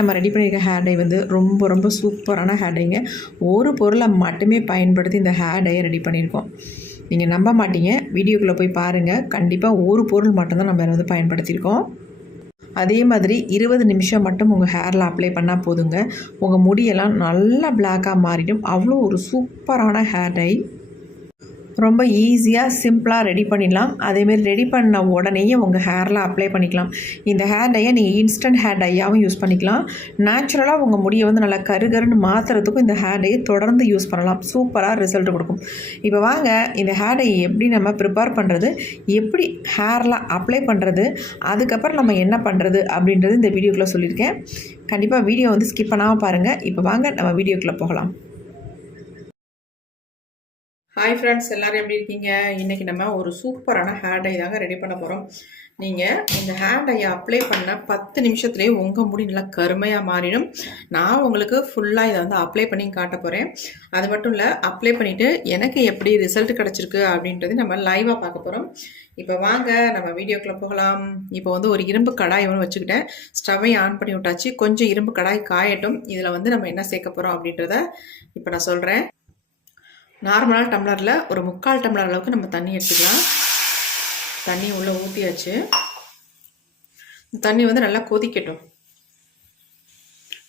நம்ம ரெடி பண்ணியிருக்க hair dye வந்து ரொம்ப ரொம்ப சூப்பரான ஹேர் டைங்க. ஒரு பொருளை மட்டுமே பயன்படுத்தி இந்த ஹேர் டையை ரெடி பண்ணியிருக்கோம். நீங்கள் நம்ப மாட்டீங்க, வீடியோக்குள்ளே போய் பாருங்கள். கண்டிப்பாக ஒரு பொருள் மட்டும்தான் நம்ம வந்து பயன்படுத்தியிருக்கோம். அதே மாதிரி 20 நிமிஷம் மட்டும் உங்கள் ஹேரில் அப்ளை பண்ணால் போதுங்க. உங்கள் முடியெல்லாம் நல்லா பிளாக்காக மாறிடும். அவ்வளோ ஒரு சூப்பரான ஹேர் டை. ரொம்ப ஈஸியாக சிம்பிளாக ரெடி பண்ணிடலாம். அதேமாரி ரெடி பண்ண உடனேயே உங்கள் ஹேரில் அப்ளை பண்ணிக்கலாம். இந்த ஹேர் டையை நீங்கள் இன்ஸ்டன்ட் ஹேர் டையாகவும் யூஸ் பண்ணிக்கலாம். நேச்சுரலாக உங்கள் முடியை வந்து நல்லா கருகருன்னு மாற்றுறதுக்கும் இந்த ஹேர் டையை தொடர்ந்து யூஸ் பண்ணலாம். சூப்பராக ரிசல்ட் கொடுக்கும். இப்போ வாங்க இந்த ஹேர் டையை எப்படி நம்ம ப்ரிப்பேர் பண்ணுறது, எப்படி ஹேரில் அப்ளை பண்ணுறது, அதுக்கப்புறம் நம்ம என்ன பண்ணுறது அப்படின்றது இந்த வீடியோக்குள்ளே சொல்லியிருக்கேன். கண்டிப்பாக வீடியோ வந்து ஸ்கிப் பண்ணாமல் பாருங்கள். இப்போ வாங்க நம்ம வீடியோக்குள்ளே போகலாம். ஹாய் ஃப்ரெண்ட்ஸ், எல்லோரும் எப்படி இருக்கீங்க? இன்றைக்கி நம்ம ஒரு சூப்பரான ஹேர் டை தாங்க ரெடி பண்ண போகிறோம். நீங்கள் இந்த ஹேர் டையை அப்ளை பண்ண 10 நிமிஷத்துலேயே உங்கள் முடி நல்லா கருமையாக மாறிடும். நான் உங்களுக்கு ஃபுல்லாக இதை வந்து அப்ளை பண்ணி காட்ட போகிறேன். அது மட்டும் இல்லை, அப்ளை பண்ணிவிட்டு எனக்கு எப்படி ரிசல்ட் கிடச்சிருக்கு அப்படின்றது நம்ம லைவாக பார்க்க போகிறோம். இப்போ வாங்க நம்ம வீடியோக்குள்ளே போகலாம். இப்போ வந்து ஒரு இரும்பு கடாய் ஒன்று வச்சுக்கிட்டேன். ஸ்டவ்வை ஆன் பண்ணி விட்டாச்சு. கொஞ்சம் இரும்பு கடாய் காயட்டும். இதில் வந்து நம்ம என்ன சேர்க்க போகிறோம் அப்படின்றத இப்போ நான் சொல்கிறேன். நார்மலான டம்ளரில் ஒரு 3/4 டம்ளர் அளவுக்கு நம்ம தண்ணி எடுத்துக்கலாம். தண்ணி உள்ளே ஊற்றியாச்சு. தண்ணி வந்து நல்லா கொதிக்கட்டும்.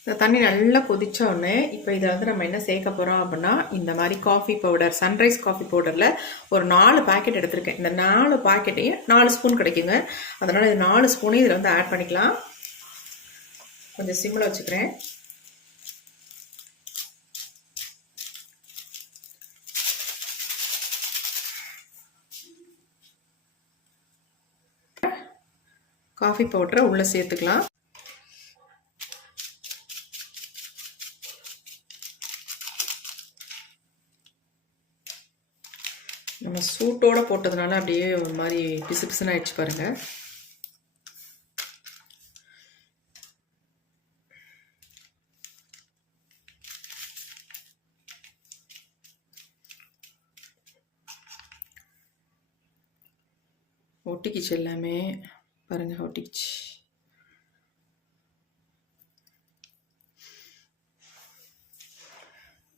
இந்த தண்ணி நல்லா கொதிச்ச உடனே இப்போ இதை வந்து நம்ம என்ன சேர்க்க போகிறோம் அப்படின்னா, இந்த மாதிரி காஃபி பவுடர், சன்ரைஸ் காஃபி பவுடரில் ஒரு 4 பாக்கெட் எடுத்திருக்கேன். இந்த 4 பாக்கெட்டையும் 4 ஸ்பூன் கிடைக்குங்க. அதனால் இது 4 ஸ்பூனையும் இதில் வந்து ஆட் பண்ணிக்கலாம். கொஞ்சம் சிம்மில் வச்சுக்கிறேன். காஃபி பவுடரை உள்ளே சேர்த்துக்கலாம். நம்ம சூட்டோடு போட்டதுனால அப்படியே ஒரு மாதிரி பிசு பிசுன்னு ஆயிடுச்சு பாருங்கள். ஒட்டிக்கிச்சு எல்லாமே பாருங்கள், ஒட்டிக்கிச்சு.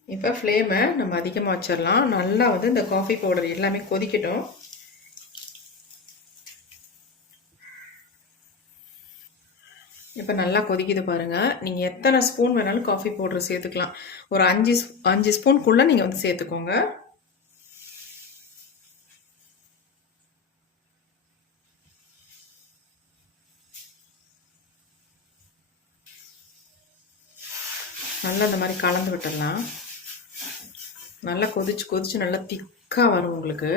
இப்போ ஃப்ளேமை நம்ம அதிகமாக வச்சிடலாம். நல்லா வந்து இந்த காஃபி பவுடர் எல்லாமே கொதிக்கட்டும். இப்போ நல்லா கொதிக்குது பாருங்கள். நீங்கள் எத்தனை ஸ்பூன் வேணாலும் காஃபி பவுடர் சேர்த்துக்கலாம். ஒரு 5 ஸ்பூனுக்குள்ளே நீங்கள் வந்து சேர்த்துக்கோங்க. நல்லா இந்த மாதிரி கலந்து விட்டுடலாம். நல்லா கொதிச்சு நல்லா திக்காக வரும். உங்களுக்கு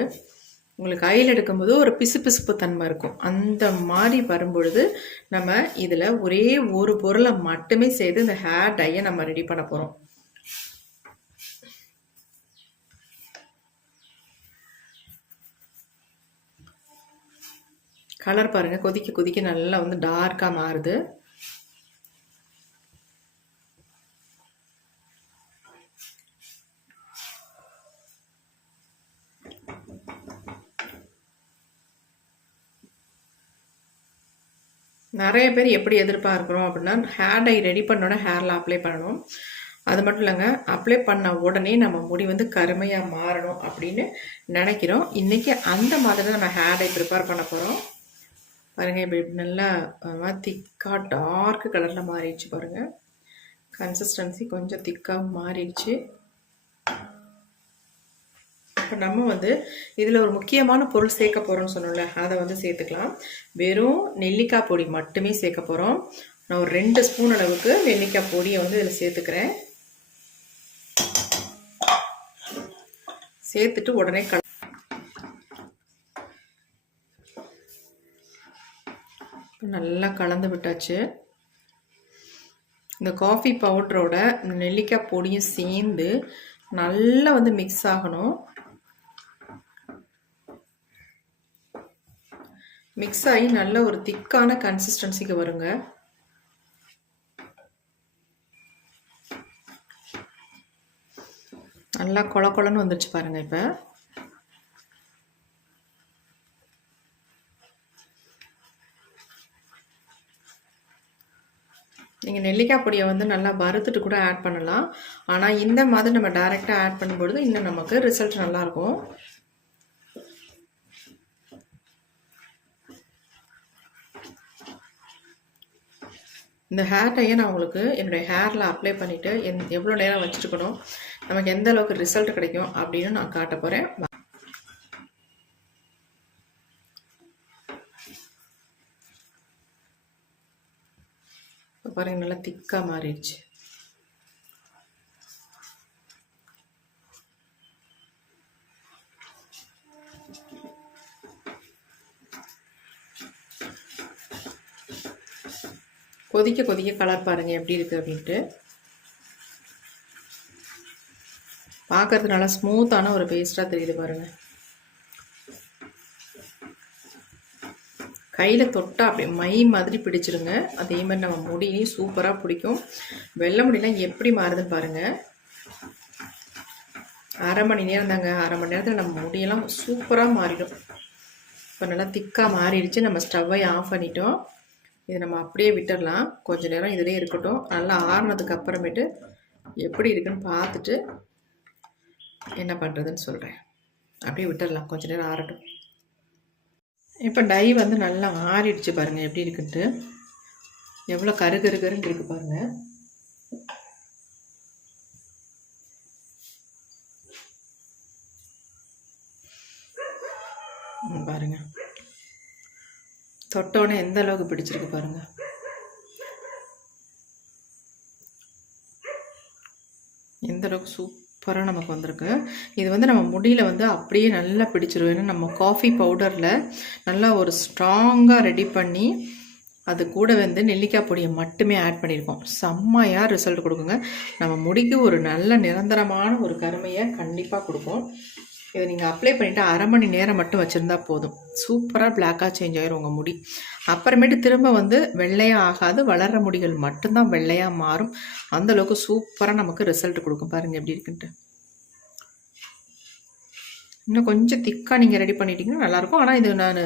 கையில் எடுக்கும்போது ஒரு பிசுபிசுப்பு தன்மை இருக்கும். அந்த மாதிரி வரும்பொழுது நம்ம இதில் ஒரே ஒரு பொருளை மட்டுமே செய்து இந்த ஹேர் டையை நம்ம ரெடி பண்ண போகிறோம். கலர் பாருங்கள், கொதிக்க நல்லா வந்து டார்க்காக மாறுது. நிறைய பேர் எப்படி எதிர்பார்க்குறோம் அப்படின்னா, ஹேர் டை ரெடி பண்ணோட ஹேரில் அப்ளை பண்ணணும். அது மட்டும் இல்லைங்க, அப்ளை பண்ண உடனே நம்ம முடி வந்து கருமையாக மாறணும் அப்படின்னு நினைக்கிறோம். இன்றைக்கி அந்த மாதிரி தான் நம்ம ஹேர் டை ப்ரிப்பேர் பண்ண போகிறோம். பாருங்கள், இப்படி நல்லா திக்காக டார்க் கலரில் மாறிடுச்சு பாருங்கள். கன்சிஸ்டன்சி கொஞ்சம் திக்காக மாறிடுச்சு. இப்போ நம்ம வந்து இதில் ஒரு முக்கியமான பொருள் சேர்க்க போகிறோம்னு சொன்னோம்ல, அதை வந்து சேர்த்துக்கலாம். வெறும் நெல்லிக்காய் பொடி மட்டுமே சேர்க்க போகிறோம். நான் ஒரு 2 ஸ்பூன் அளவுக்கு நெல்லிக்காய் பொடியை வந்து இதில் சேர்த்துக்கிறேன். சேர்த்துட்டு உடனே நல்லா கலந்து விட்டாச்சு. இந்த காஃபி பவுடரோட நெல்லிக்காய் பொடியும் சேர்ந்து நல்லா வந்து மிக்ஸ் ஆகணும். மிக்ஸ் ஆகி நல்ல ஒரு திக்கான கன்சிஸ்டன்சிக்கு வருங்க. நல்லா கொல கொலன்னு வந்துருச்சு பாருங்க. இப்போ நீங்கள் நெல்லிக்காய் பொடியை வந்து நல்லா வறுத்துட்டு கூட ஆட் பண்ணலாம். ஆனால் இந்த மாதிரி நம்ம டைரெக்டாக ஆட் பண்ணும்பொழுது இன்னும் நமக்கு ரிசல்ட் நல்லாயிருக்கும். இந்த ஹேர் டையை நான் உங்களுக்கு என்னுடைய ஹேரில் அப்ளை பண்ணிவிட்டு எவ்வளோ நேரம் வச்சுருக்கணும், நமக்கு எந்த அளவுக்கு ரிசல்ட் கிடைக்கும் அப்படின்னு நான் காட்ட போகிறேன். இப்போ பாருங்கள், நல்லா திக்காக மாறிடுச்சு. கொதிக்க கொதிக்க கலர் பாருங்கள் எப்படி இருக்குது அப்படின்ட்டு. பார்க்கறது நல்லா ஸ்மூத்தான ஒரு பேஸ்ட்டாக தெரியுது பாருங்கள். கையில் தொட்டால் அப்படியே மை மாதிரி பிடிச்சிருங்க. அதே மாதிரி நம்ம முடியும் சூப்பராக பிடிக்கும். வெள்ளை முடியெல்லாம் எப்படி மாறுதுன்னு பாருங்கள். அரை மணி நேரம் தாங்க, அரை மணி நேரத்தில் நம்ம முடியெல்லாம் சூப்பராக மாறிடும். இப்போ நல்லா திக்காக மாறிடுச்சு. நம்ம ஸ்டவ்வை ஆஃப் பண்ணிட்டோம். இதை நம்ம அப்படியே விட்டுடலாம். கொஞ்சம் நேரம் இதிலே இருக்கட்டும். நல்லா ஆறுனதுக்கு அப்புறமேட்டு எப்படி இருக்குன்னு பார்த்துட்டு என்ன பண்ணுறதுன்னு சொல்கிறேன். அப்படியே விட்டுடலாம், கொஞ்சம் நேரம் ஆறட்டும். இப்போ டை வந்து நல்லா ஆறிடுச்சு பாருங்கள் எப்படி இருக்குன்ட்டு. எவ்வளோ கருகருன்னு இருக்குது பாருங்கள். பாருங்க, தொட்டோன்னே எந்த அளவுக்கு பிடிச்சிருக்கு பாருங்க. எந்த அளவுக்கு சூப்பராக நமக்கு வந்திருக்கு. இது வந்து நம்ம முடியில் வந்து அப்படியே நல்லா பிடிச்சிரும். ஏன்னா நம்ம காஃபி பவுடரில் நல்லா ஒரு ஸ்ட்ராங்காக ரெடி பண்ணி அது கூட வந்து நெல்லிக்காய் பொடியை மட்டுமே ஆட் பண்ணியிருக்கோம். செம்மையாக ரிசல்ட் கொடுக்குங்க. நம்ம முடிக்கு ஒரு நல்ல நிரந்தரமான ஒரு கருமையை கண்டிப்பாக கொடுக்கும். இதை நீங்கள் அப்ளை பண்ணிவிட்டு அரை மணி நேரம் மட்டும் வச்சுருந்தா போதும். சூப்பராக பிளாக்காக சேஞ்ச் ஆகிரும் உங்கள் முடி. அப்புறமேட்டு திரும்ப வந்து வெள்ளையாக ஆகாது, வளர்கிற முடிகள் மட்டும்தான் வெள்ளையாக மாறும். அந்தளவுக்கு சூப்பராக நமக்கு ரிசல்ட் கொடுக்கும். பாருங்கள் எப்படி இருக்குன்ட்டு. இன்னும் கொஞ்சம் திக்காக நீங்கள் ரெடி பண்ணிட்டீங்கன்னா நல்லாயிருக்கும். ஆனால் இது நான்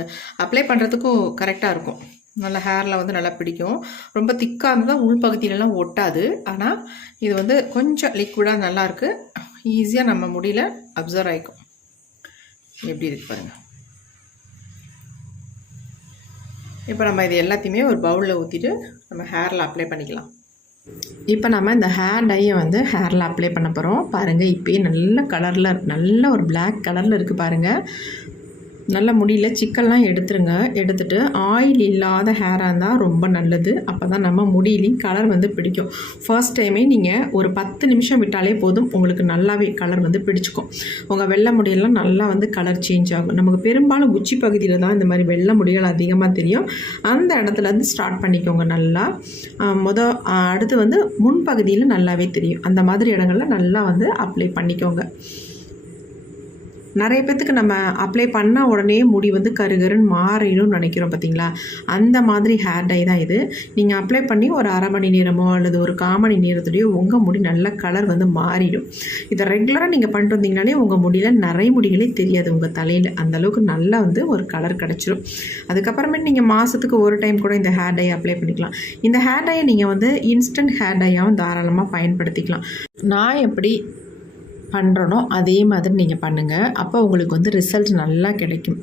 அப்ளை பண்ணுறதுக்கும் கரெக்டாக இருக்கும். நல்லா ஹேரில் வந்து நல்லா பிடிக்கும். ரொம்ப திக்காக இருந்தால் உள்பகுதியிலலாம் ஒட்டாது. ஆனால் இது வந்து கொஞ்சம் லிக்விடாக நல்லாயிருக்கு. ஈஸியாக நம்ம முடியல அப்சர்வ் ஆகிக்கும். எப்படி இருக்கு பாருங்கள். இப்போ நம்ம இது எல்லாத்தையுமே ஒரு பவுலில் ஊற்றிட்டு நம்ம ஹேரில் அப்ளை பண்ணிக்கலாம். இப்போ நம்ம இந்த ஹேர் டையை வந்து ஹேரில் அப்ளை பண்ண போகிறோம். பாருங்கள், இப்போயே நல்ல கலரில் நல்ல ஒரு பிளாக் கலரில் இருக்குது பாருங்கள். நல்ல முடியல சிக்கல்லாம் எடுத்துருங்க. எடுத்துகிட்டு ஆயில் இல்லாத ஹேராக இருந்தால் ரொம்ப நல்லது. அப்போ தான் நம்ம முடியிலையும் கலர் வந்து பிடிக்கும். ஃபர்ஸ்ட் டைமே நீங்கள் ஒரு 10 நிமிஷம் விட்டாலே போதும், உங்களுக்கு நல்லாவே கலர் வந்து பிடிச்சிக்கும். உங்கள் வெள்ளை முடியெல்லாம் நல்லா வந்து கலர் சேஞ்ச் ஆகும். நமக்கு பெரும்பாலும் உச்சி பகுதியில் தான் இந்த மாதிரி வெள்ளை முடிகள் அதிகமாக தெரியும். அந்த இடத்துலேருந்து ஸ்டார்ட் பண்ணிக்கோங்க. நல்லா அடுத்து வந்து முன்பகுதியில் நல்லாவே தெரியும். அந்த மாதிரி இடங்களில் நல்லா வந்து அப்ளை பண்ணிக்கோங்க. நிறைய பேர்த்துக்கு நம்ம அப்ளை பண்ணால் உடனே முடி வந்து கருகருன்னு மாறிடும்னு நினைக்கிறோம் பார்த்தீங்களா. அந்த மாதிரி ஹேர் டை தான் இது. நீங்கள் அப்ளை பண்ணி ஒரு அரை மணி நேரமோ அல்லது ஒரு 1/4 மணி நேரத்துலையோ உங்கள் முடி நல்ல கலர் வந்து மாறிடும். இதை ரெகுலராக நீங்கள் பண்ணிட்டு வந்தீங்கனாலே உங்கள் முடியில் நிறைய முடிகளே தெரியாது உங்கள் தலையில். அந்தளவுக்கு நல்லா வந்து ஒரு கலர் கிடச்சிரும். அதுக்கப்புறமேட்டு நீங்கள் மாதத்துக்கு ஒரு டைம் கூட இந்த ஹேர் டை அப்ளை பண்ணிக்கலாம். இந்த ஹேர் டையை நீங்கள் வந்து இன்ஸ்டன்ட் ஹேர் டையாகவும் தாராளமாக பயன்படுத்திக்கலாம். நான் எப்படி பண்ணுறனோ அதே மாதிரி நீங்கள் பண்ணுங்கள். அப்போ உங்களுக்கு வந்து ரிசல்ட் நல்லா கிடைக்கும்.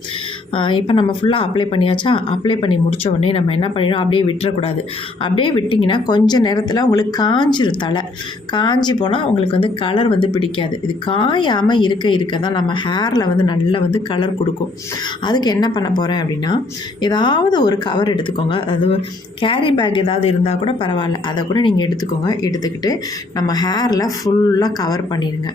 இப்போ நம்ம ஃபுல்லாக அப்ளை பண்ணியாச்சா. அப்ளை பண்ணி முடித்த உடனே நம்ம என்ன பண்ணிடணும், அப்படியே விட்டுறக்கூடாது. அப்படியே விட்டிங்கன்னா கொஞ்சம் நேரத்தில் உங்களுக்கு காஞ்சிரும். தலை காஞ்சி போனால் உங்களுக்கு வந்து கலர் வந்து பிடிக்காது. இது காயாமல் இருக்க தான் நம்ம ஹேரில் வந்து நல்லா வந்து கலர் கொடுக்கும். அதுக்கு என்ன பண்ண போகிறேன் அப்படின்னா, ஏதாவது ஒரு கவர் எடுத்துக்கோங்க. அது கேரி பேக் ஏதாவது இருந்தால் கூட பரவாயில்ல, அதை கூட நீங்கள் எடுத்துக்கோங்க. எடுத்துக்கிட்டு நம்ம ஹேரில் ஃபுல்லாக கவர் பண்ணிடுங்க.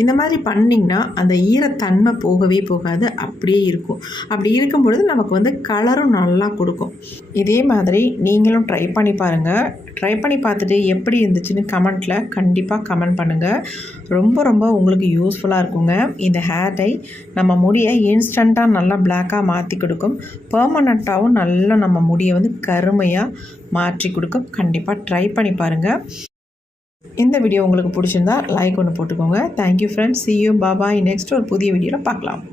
இந்த மாதிரி பண்ணிங்கன்னா அந்த ஈரத்தன்மை போகவே போகாது, அப்படியே இருக்கும். அப்படி இருக்கும் பொழுது நமக்கு வந்து கலரும் நல்லா கொடுக்கும். இதே மாதிரி நீங்களும் ட்ரை பண்ணி பாருங்கள். ட்ரை பண்ணி பார்த்துட்டு எப்படி இருந்துச்சுன்னு கமெண்ட்டில் கண்டிப்பாக கமெண்ட் பண்ணுங்கள். ரொம்ப உங்களுக்கு யூஸ்ஃபுல்லாக இருக்குங்க. இந்த ஹேர் டை நம்ம முடியை இன்ஸ்டண்ட்டாக நல்லா பிளாக்காக மாற்றி கொடுக்கும். பெர்மனண்ட்டாகவும் நல்லா நம்ம முடியை வந்து கருமையாக மாற்றி கொடுக்கும். கண்டிப்பாக ட்ரை பண்ணி பாருங்கள். இந்த வீடியோ உங்களுக்கு பிடிச்சிருந்தா லைக் ஒன்று போட்டுக்கோங்க. Thank you friends. see you, bye bye. Next ஒரு புதிய வீடியோவில் பார்க்கலாம்.